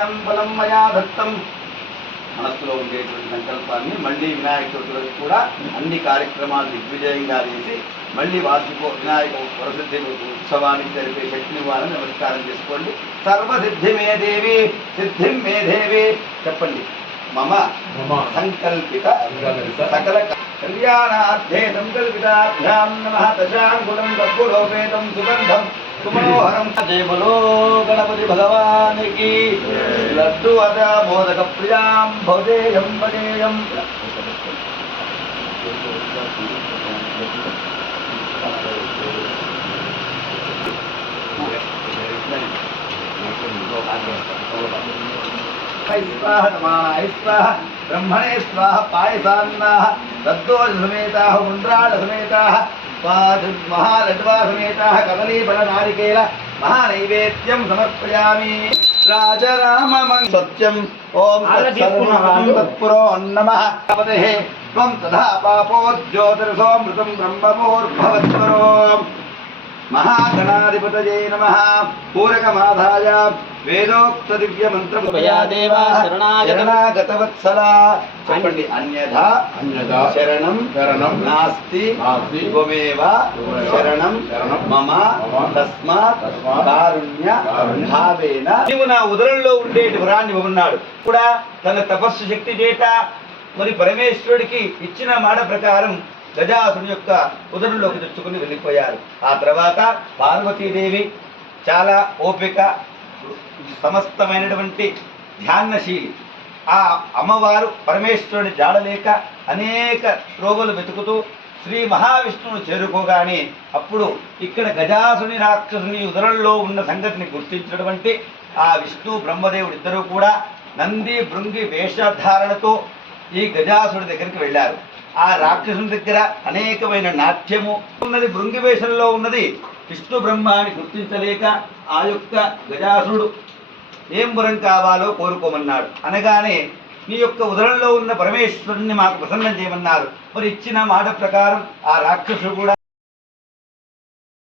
తం బలం మయా దత్తం. మనస్సులో ఉండేటువంటి సంకల్పాన్ని మళ్ళీ వినాయక చవితి రోజు కూడా అన్ని కార్యక్రమాలు దిగ్విజయంగా చేసి మళ్ళీ వార్షికో వినాయక వరసిద్ధి ఉత్సవానికి జరిపే శక్తిని వారిని నమస్కారం చేసుకోండి. సర్వసిద్ధి మే దేవి సిద్ధిం మే దేవి. చెప్పండి. మమ సంకల్పిత సకల కళ్యాణార్థే సంకల్పితాభ్యాం నమః దశాంగుళం కర్పూరోపేతం సుగంధం. సుమనోహరం జయ బలో గణపతి భగవానికి లడ్డు అద మోదక ప్రియాం భవదేయం భజేయం స్వాహ నమాయ స్వాహ బ్రహ్మణే స్వాహ పాయసాన్నాః దద్దోజ సమేతాః ముండ్రాళ సమేతాః మహాలడ్వా సమేతాః కదలీఫల నారికేల మహానైవేద్యం సమర్పయామి రాజరామ సత్యం ఓం తత్పురో నమః మహాగణాధిపతయే నమ. పూరకమాధాయ వేదోక్త దివ్య మంత్రం. శరణాగతవత్సల. చెప్పండి. అన్యథా అన్యథా శరణం. శరణం. నాస్తి. నాస్తి. త్వమేవ త్వమేవ శరణం. శరణం. మమ. తస్మాత్. కారుణ్య. కారుణ్య. భావేన. నీవు నా ఉదరంలో ఉండేటి వరాన్ని ఉన్నాడు కూడా తన తపస్సు శక్తి చేత మరి పరమేశ్వరుడికి ఇచ్చిన మాట ప్రకారం గజాసుడి యొక్క ఉదరంలోకి తెచ్చుకుని వెళ్ళిపోయారు. ఆ తర్వాత పార్వతీదేవి చాలా ఓపిక సమస్తమైనటువంటి ధ్యానశీలి. ఆ అమ్మవారు పరమేశ్వరుని జాడలేక అనేక రోగులు వెతుకుతూ శ్రీ మహావిష్ణువును చేరుకోగానే అప్పుడు ఇక్కడ గజాసుని రాక్షసుని ఉదరంలో ఉన్న సంగతిని గుర్తించినటువంటి ఆ విష్ణు బ్రహ్మదేవుడు ఇద్దరూ కూడా నంది భృంగి వేషధారణతో ఈ గజాసుడి దగ్గరికి వెళ్ళారు. ఆ రాక్షసుని దగ్గర అనేకమైన నాట్యము ఉన్నది భృంగివేషంలో ఉన్నది. విష్ణు బ్రహ్మాన్ని గుర్తించలేక ఆ యొక్క గజాసుడు ఏం వరం కావాలో కోరుకోమన్నాడు. అనగానే నీ యొక్క ఉదరంలో ఉన్న పరమేశ్వరుని మాకు ప్రసన్నం చేయమన్నారు. మరి ఇచ్చిన మాట ప్రకారం ఆ రాక్షసుడు కూడా